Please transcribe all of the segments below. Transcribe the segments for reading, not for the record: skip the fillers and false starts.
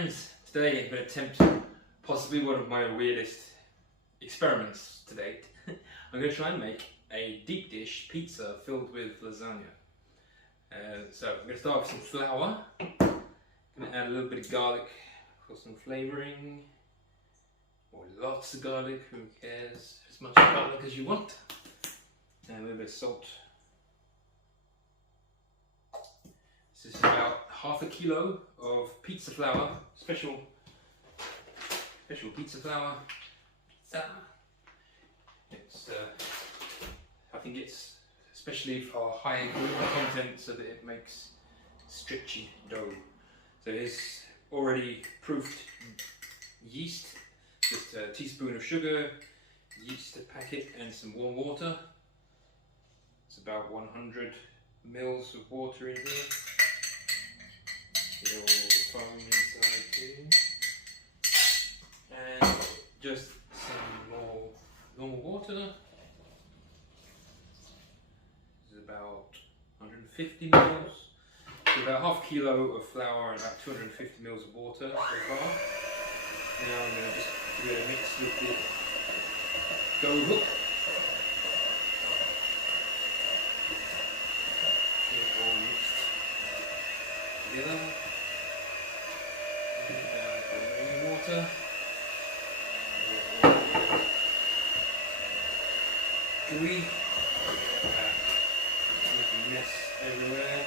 friends, today I'm going to attempt possibly one of my weirdest experiments to date. I'm going to try and make a deep dish pizza filled with lasagna. So I'm going to start with some flour. I'm going to add a little bit of garlic for some flavouring, or lots of garlic, who cares, as much garlic as you want, and a little bit of salt. This is about half a kilo of pizza flour, special pizza flour. It's I think it's especially for high gluten content, so that it makes stretchy dough. So here's already proofed yeast, just a teaspoon of sugar, yeast a packet, and some warm water. It's about 100 mils of water in here. Get all the foam inside too. And just some more normal water. This is about 150 mils. So about half a kilo of flour and about 250 mils of water so far. Now I'm going to just give it a mix with the dough hook. Get it all mixed together. Water. Gooey. Making mess everywhere.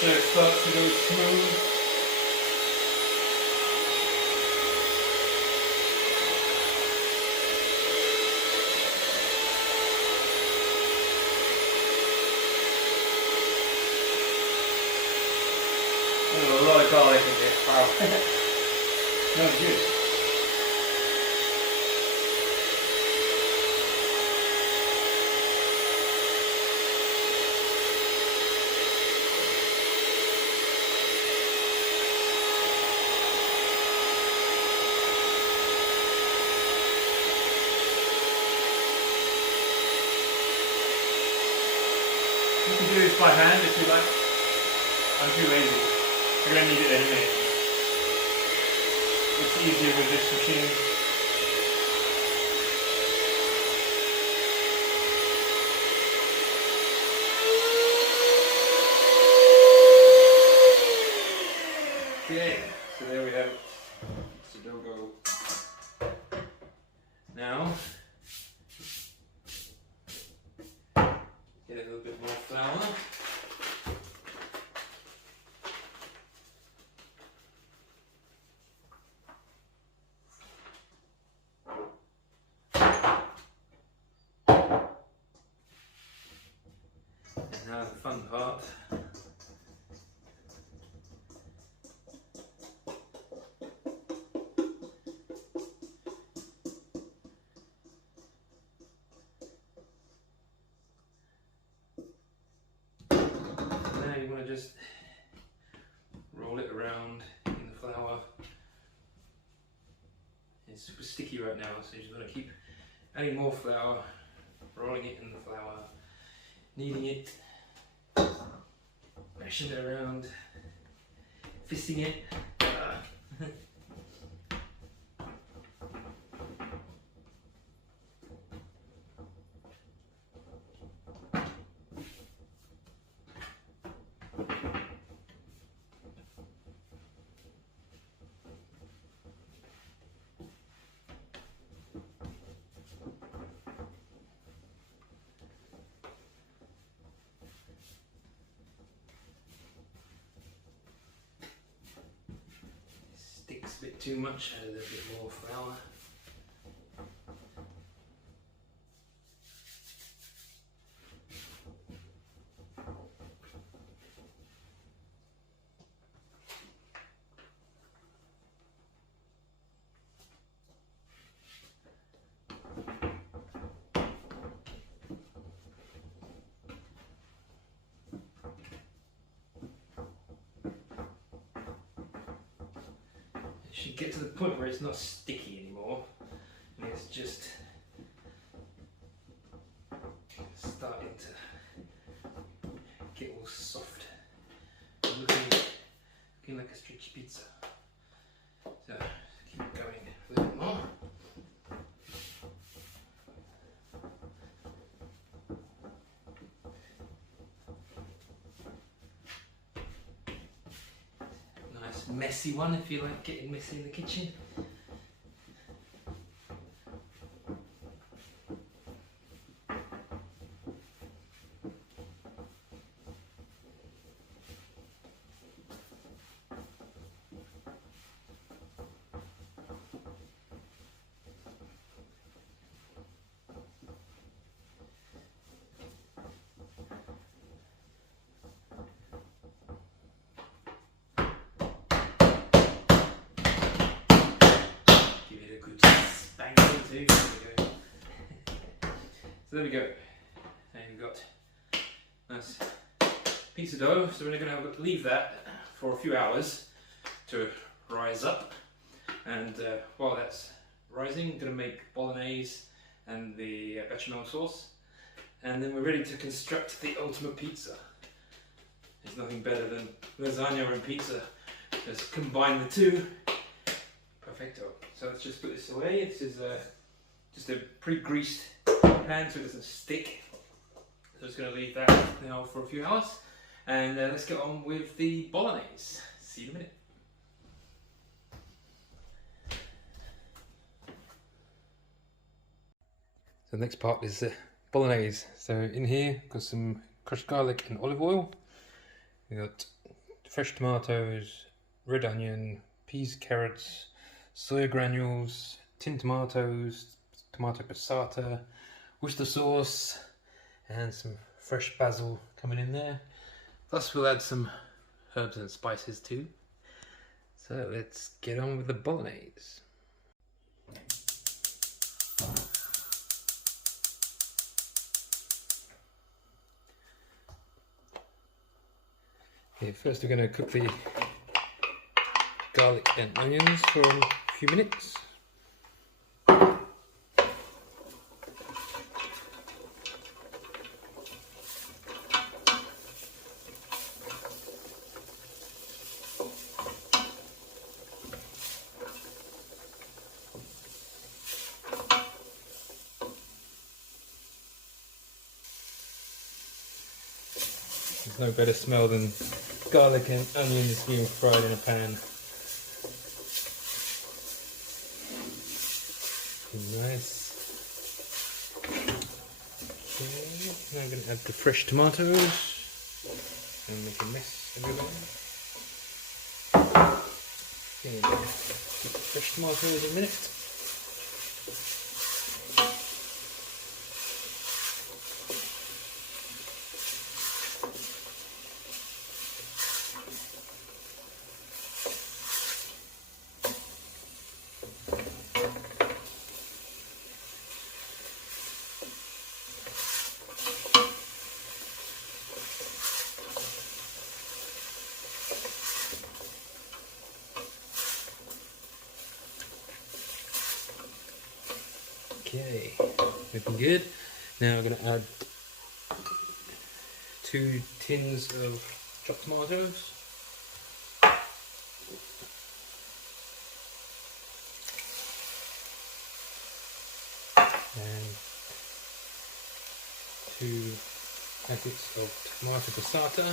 So it starts to go smooth. There's a lot of garlic in here. Wow. Smells good. You can do this by hand if you like. I'm too lazy. You're going to need it anyway. It's easier with this machine. Okay, so there we have it. It's the dough. Now, get a little bit more flour. And now the fun part. You want to just roll it around in the flour. It's super sticky right now, so you just want to keep adding more flour, rolling it in the flour, kneading it, mashing it around, fisting it. bit too much, add a little bit more flour. It should get to the point where it's not sticky anymore, and it's just starting to get all soft, looking like a stretchy pizza. So keep going a little bit more. Nice messy one if you like getting messy in the kitchen. There we go. So there we go. And we've got nice pizza dough. So we're going to have to leave that for a few hours to rise up. And while that's rising, I'm going to make bolognese and the bechamel sauce. And then we're ready to construct the ultimate pizza. There's nothing better than lasagna and pizza. Just combine the two. Perfecto. So let's just put this away. This is just a pre-greased pan so it doesn't stick. So I'm just going to leave that now for a few hours. And let's get on with the bolognese. See you in a minute. So the next part is bolognese. So in here, got some crushed garlic and olive oil. We got fresh tomatoes, red onion, peas, carrots, soya granules, tinned tomatoes, tomato passata, Worcester sauce, and some fresh basil coming in there. Plus we'll add some herbs and spices too. So let's get on with the bolognese. Okay, first we're going to cook the garlic and onions for a few minutes. There's no better smell than garlic and onions being fried in a pan. Nice. Okay, now I'm going to add the fresh tomatoes and make a mess everywhere. Okay, keep the fresh tomatoes a minute. Okay, looking good. Now I'm going to add 2 tins of chopped tomatoes. And 2 packets of tomato passata.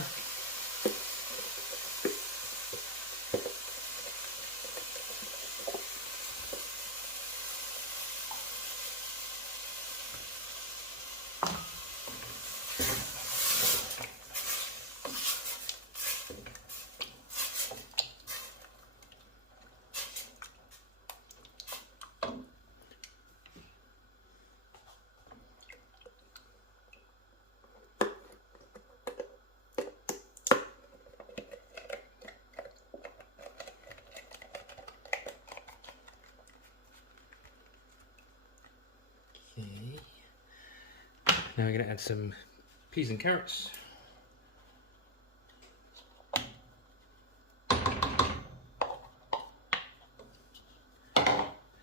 Now we're going to add some peas and carrots.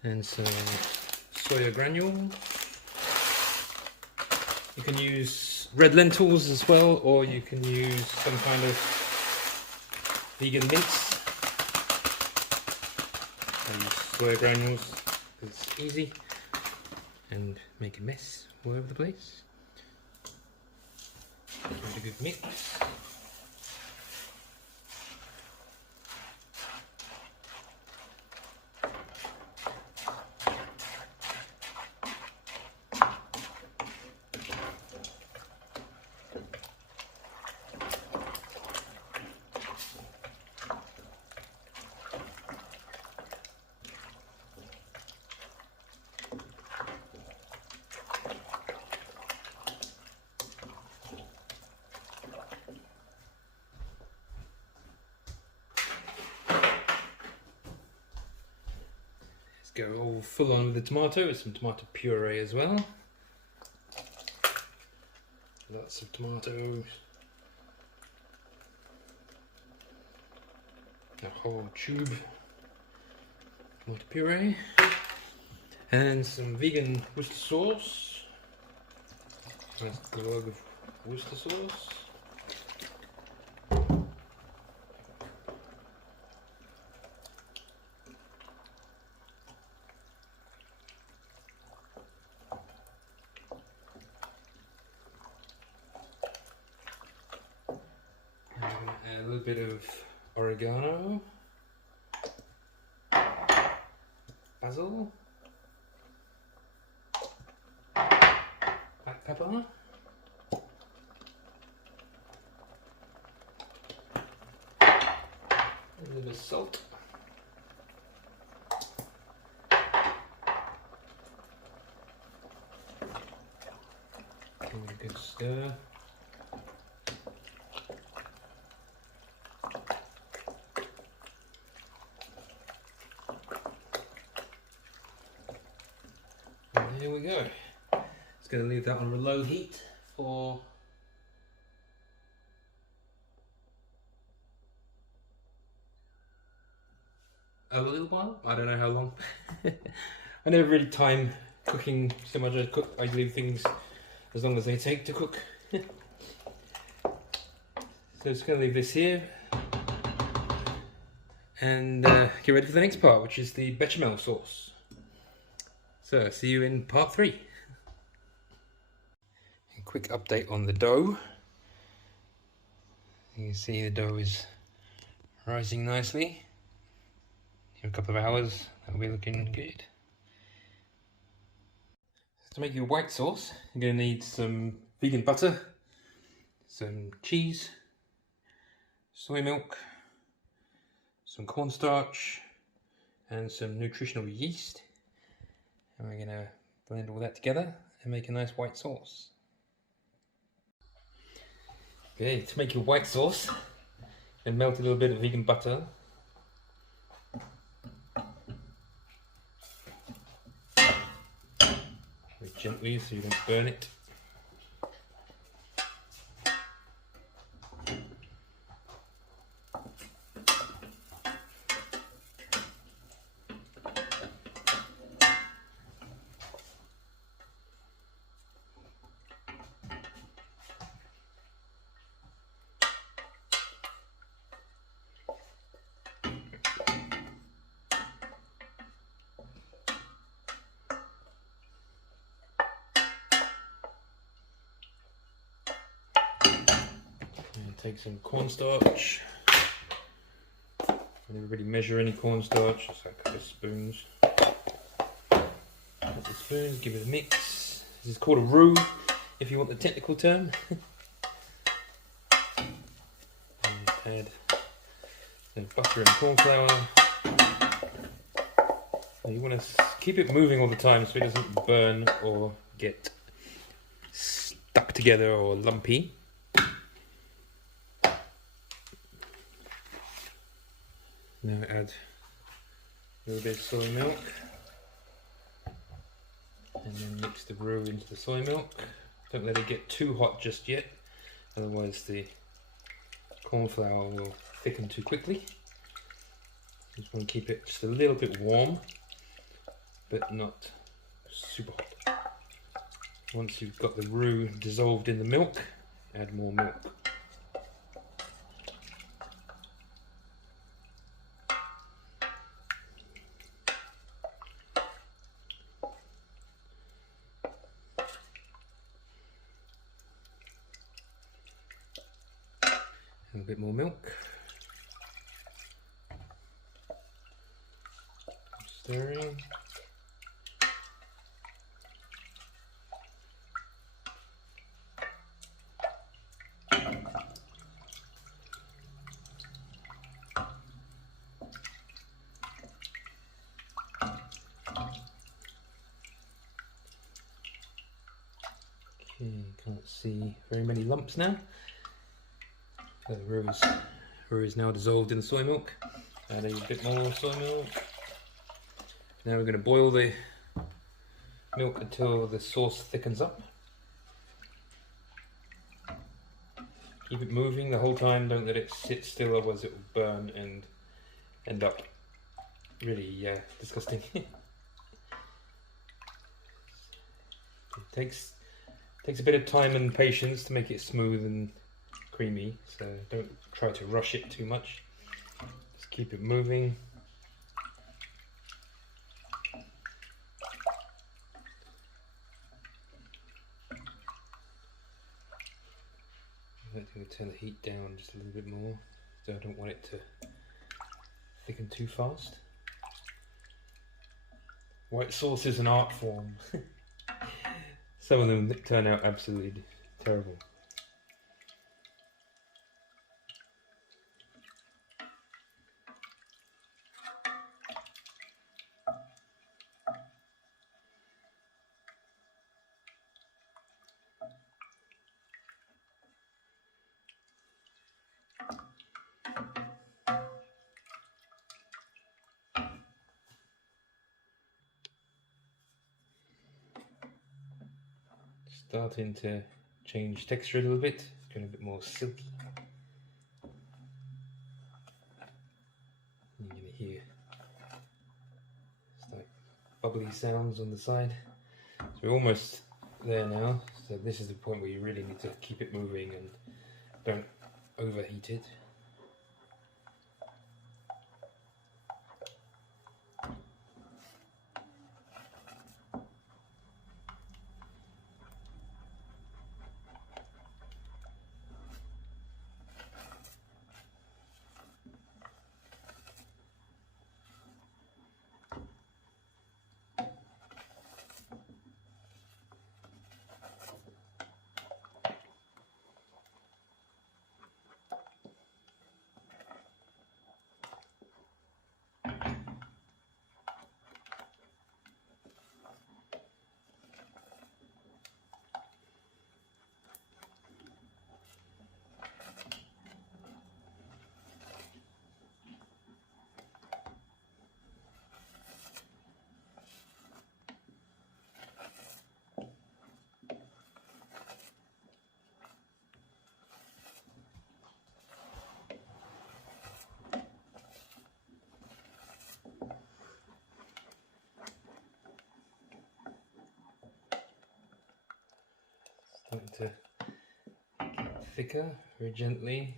And some soya granule. You can use red lentils as well, or you can use some kind of vegan mince. I use soya granules because it's easy and make a mess all over the place. Give it a good mix. Go all full on with the tomato, with some tomato puree as well. Lots of tomatoes. A whole tube tomato puree. And some vegan Worcester sauce. Nice glug of Worcester sauce. A little bit of oregano, basil, black pepper, a little bit of salt, give it a good stir. Here we go. Just going to leave that on a low heat for a little while. I don't know how long. I never really time cooking so much. I leave things as long as they take to cook. So just going to leave this here and get ready for the next part, which is the bechamel sauce. So, see you in part 3. A quick update on the dough. You can see the dough is rising nicely. In a couple of hours, that'll be looking good. To make your white sauce, you're going to need some vegan butter, some cheese, soy milk, some cornstarch, and some nutritional yeast. And we're going to blend all that together and make a nice white sauce. Okay, to make your white sauce, then melt a little bit of vegan butter. Very gently so you don't burn it. Take some cornstarch. I never really measure any cornstarch, just like a couple of spoons. Couple of spoons, give it a mix. This is called a roux, if you want the technical term. And add some butter and corn flour. You want to keep it moving all the time so it doesn't burn or get stuck together or lumpy. Now add a little bit of soy milk and then mix the roux into the soy milk. Don't let it get too hot just yet, otherwise the corn flour will thicken too quickly. Just want to keep it just a little bit warm, but not super hot. Once you've got the roux dissolved in the milk, add more milk. A bit more milk. Stirring. Okay, can't see very many lumps now. The roux is now dissolved in the soy milk. Add a bit more soy milk. Now we're going to boil the milk until the sauce thickens up. Keep it moving the whole time, don't let it sit still, otherwise it will burn and end up really disgusting. It takes a bit of time and patience to make it smooth and creamy, so don't try to rush it too much. Just keep it moving. I'm going to turn the heat down just a little bit more, so I don't want it to thicken too fast. White sauce is an art form. Some of them turn out absolutely terrible. Starting to change texture a little bit, it's getting a bit more silky. You're going to hear it's like bubbly sounds on the side. So we're almost there now, so this is the point where you really need to keep it moving and don't overheat it. Starting to get thicker very gently.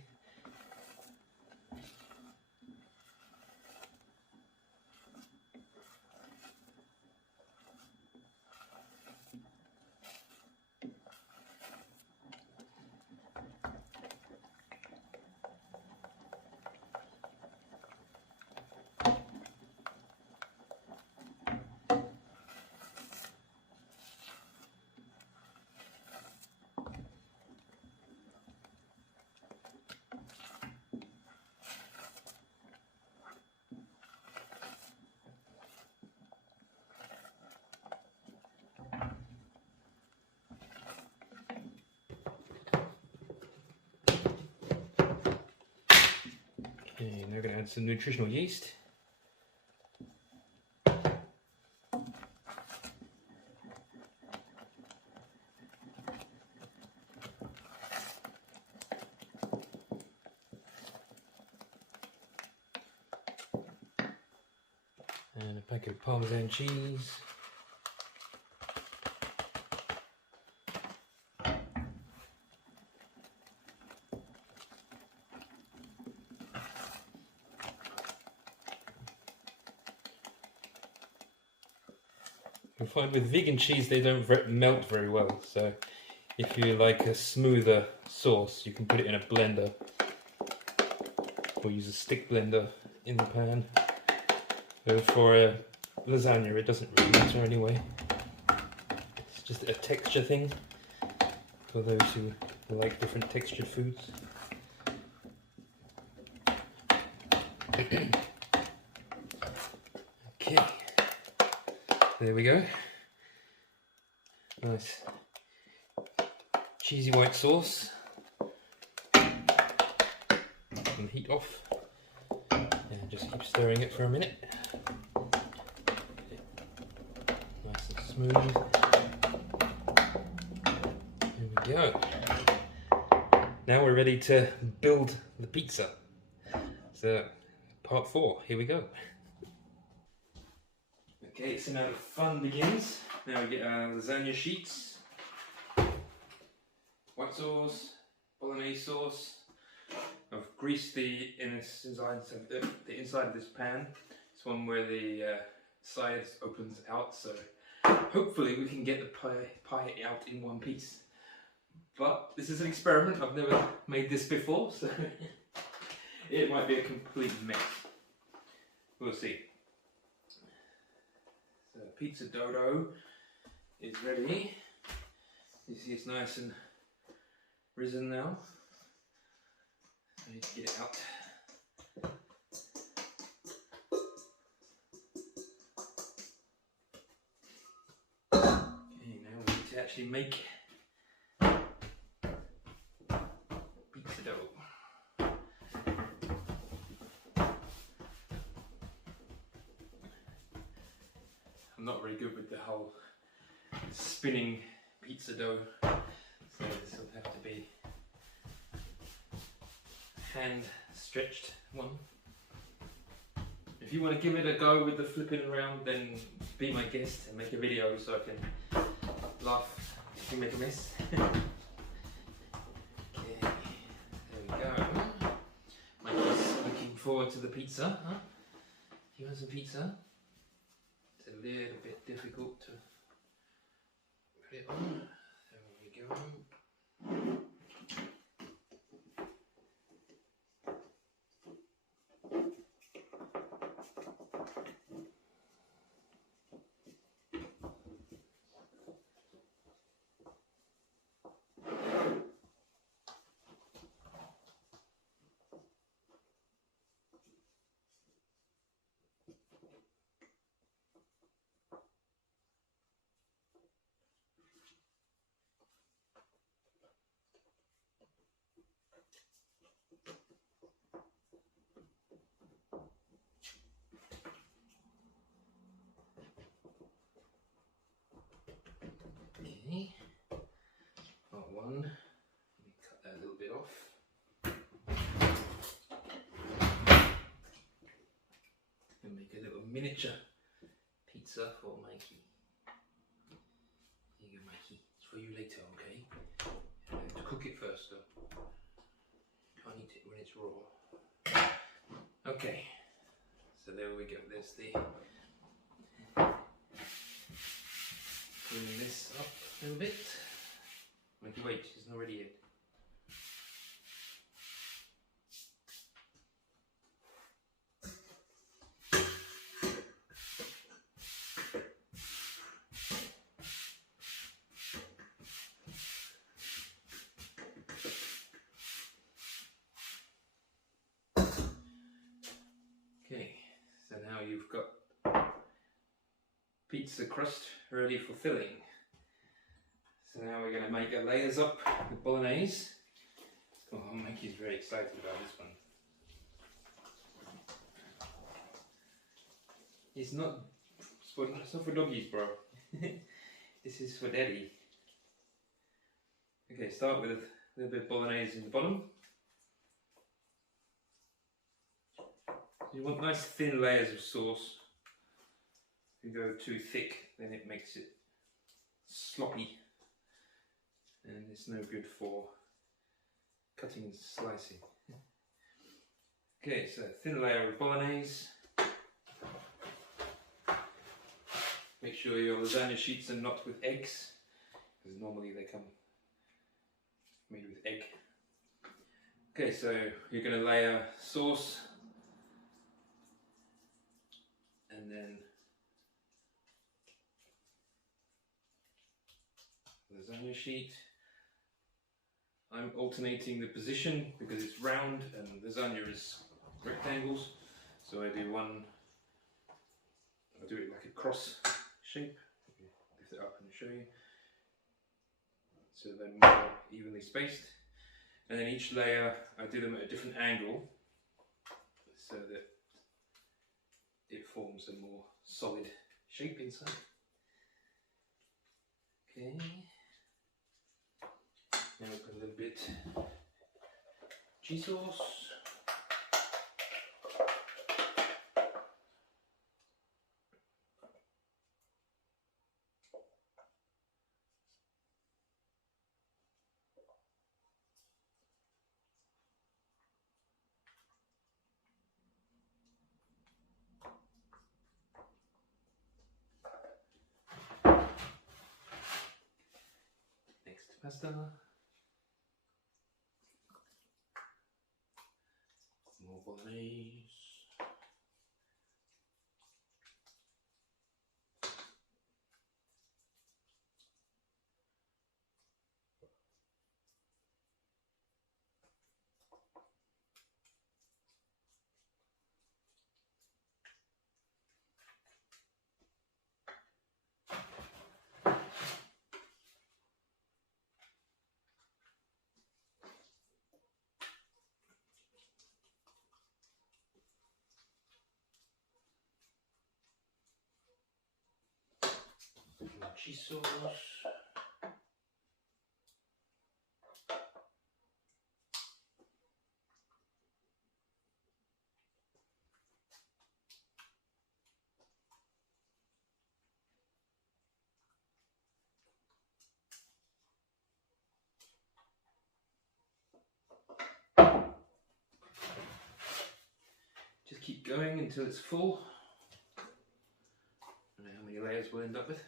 Okay, now we're going to add some nutritional yeast. packet of Parmesan cheese. I find with vegan cheese they don't melt very well, so if you like a smoother sauce you can put it in a blender or use a stick blender in the pan. So for a lasagna it doesn't really matter anyway, it's just a texture thing for those who like different textured foods. Okay, there we go. Nice cheesy white sauce. And the heat off. And just keep stirring it for a minute. Nice and smooth. There we go. Now we're ready to build the pizza. So, part 4, here we go. Okay, so now the fun begins. Now we get our lasagna sheets, white sauce, bolognese sauce. I've greased the inside of this pan. It's one where the sides opens out, so hopefully we can get the pie out in one piece. But this is an experiment. I've never made this before, so it might be a complete mess. We'll see. So pizza dough is ready. You see it's nice and risen now. I need to get it out. Okay, now we need to actually make pizza dough. I'm not very good with the whole spinning pizza dough, so this will have to be hand stretched one. If you want to give it a go with the flipping around, then be my guest and make a video so I can laugh if you make a mess. Okay, there we go. Mikey's looking forward to the pizza, huh? You want some pizza? It's a little bit difficult to put it on. There we go. Okay, part 1, let me cut that a little bit off. And make a little miniature pizza for Mikey. Here you go, Mikey, it's for you later, okay? You have to cook it first though. Can't eat it when it's raw. Okay, so there we go, there's the clean this up a little bit. Mikey, wait, it's not ready yet. Okay, so now you've got pizza crust ready for filling. So now we're going to make our layers up with bolognese. Oh, Mikey's very excited about this one. It's not for doggies, bro. This is for daddy. Okay, start with a little bit of bolognese in the bottom. You want nice thin layers of sauce. If you go too thick, then it makes it sloppy, and it's no good for cutting and slicing. Okay, so thin layer of bolognese. Make sure your lasagna sheets are not with eggs, because normally they come made with egg. Okay, so you're going to layer sauce, and then lasagna sheet. I'm alternating the position because it's round and lasagna is rectangles, so I do one. I do it like a cross shape. Lift it up and show you, so they're more evenly spaced. And then each layer, I do them at a different angle, so that it forms a more solid shape inside. Okay. Now we've got a little bit cheese sauce. Next pasta. More bolognese. More cheese sauce. Just keep going until it's full. I don't know how many layers we'll end up with.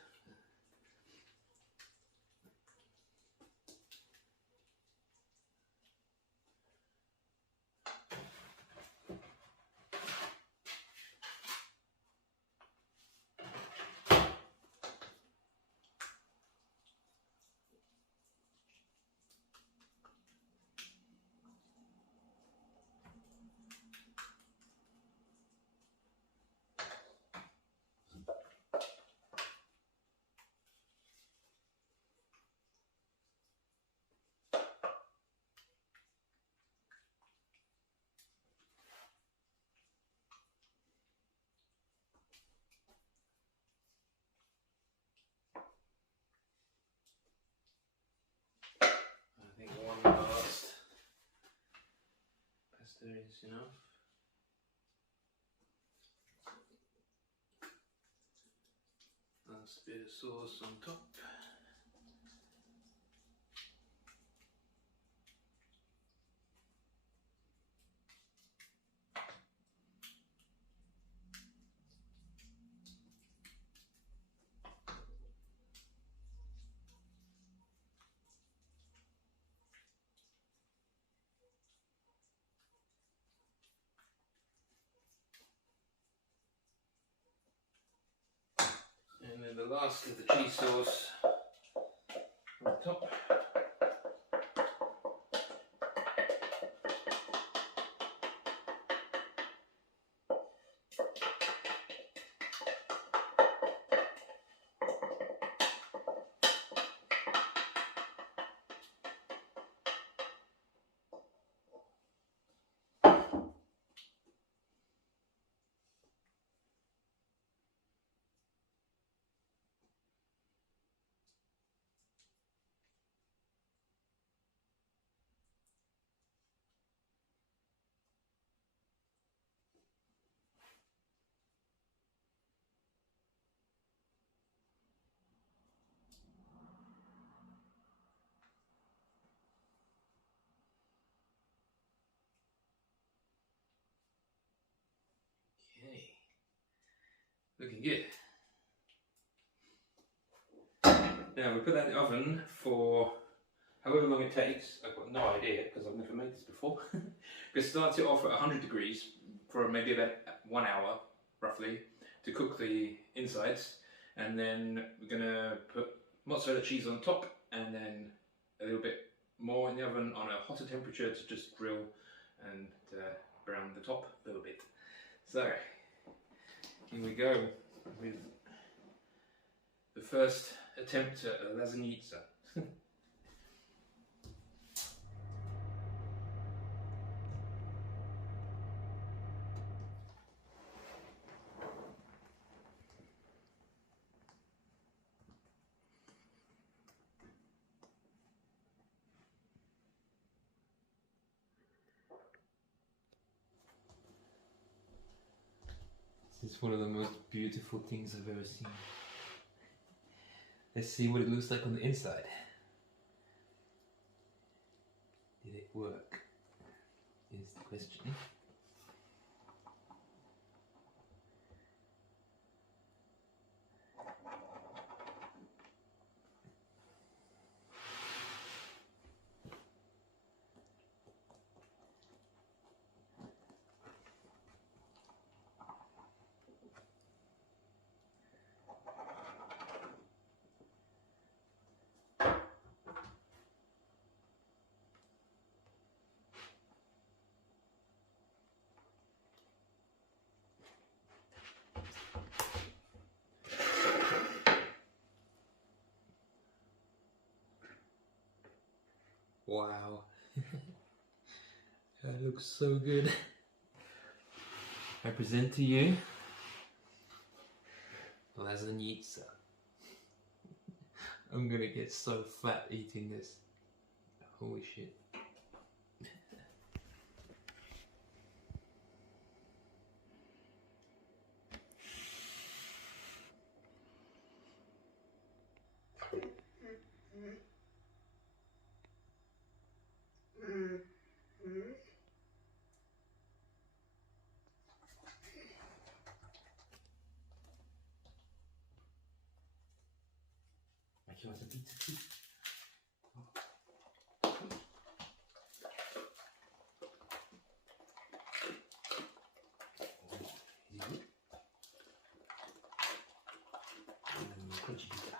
I think one last pasta is enough. Last bit of sauce on top. And then the last of the cheese sauce on top. looking good. Now we put that in the oven for however long it takes. I've got no idea because I've never made this before. We start it off at 100 degrees for maybe about 1 hour, roughly, to cook the insides. And then we're going to put mozzarella cheese on top and then a little bit more in the oven on a hotter temperature to just grill and brown the top a little bit. So, here we go with the first attempt at a Lasagnizza. This is one of the most beautiful things I've ever seen. Let's see what it looks like on the inside. Did it work? Is the question. Wow, that looks so good. I present to you Lasagnizza. I'm gonna get so fat eating this. Holy shit. Make you want a pizza too? Crunchy pizza.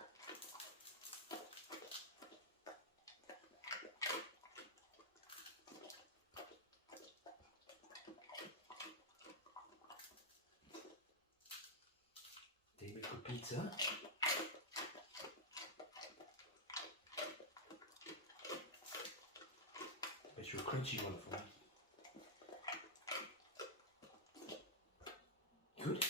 Delectable pizza. Special crunchy one for me. Good.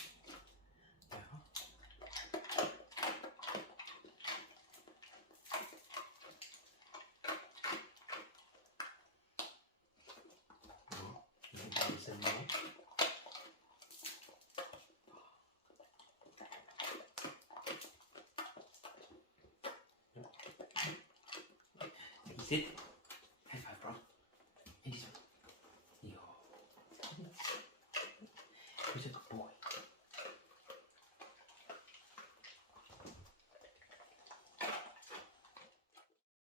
That's it.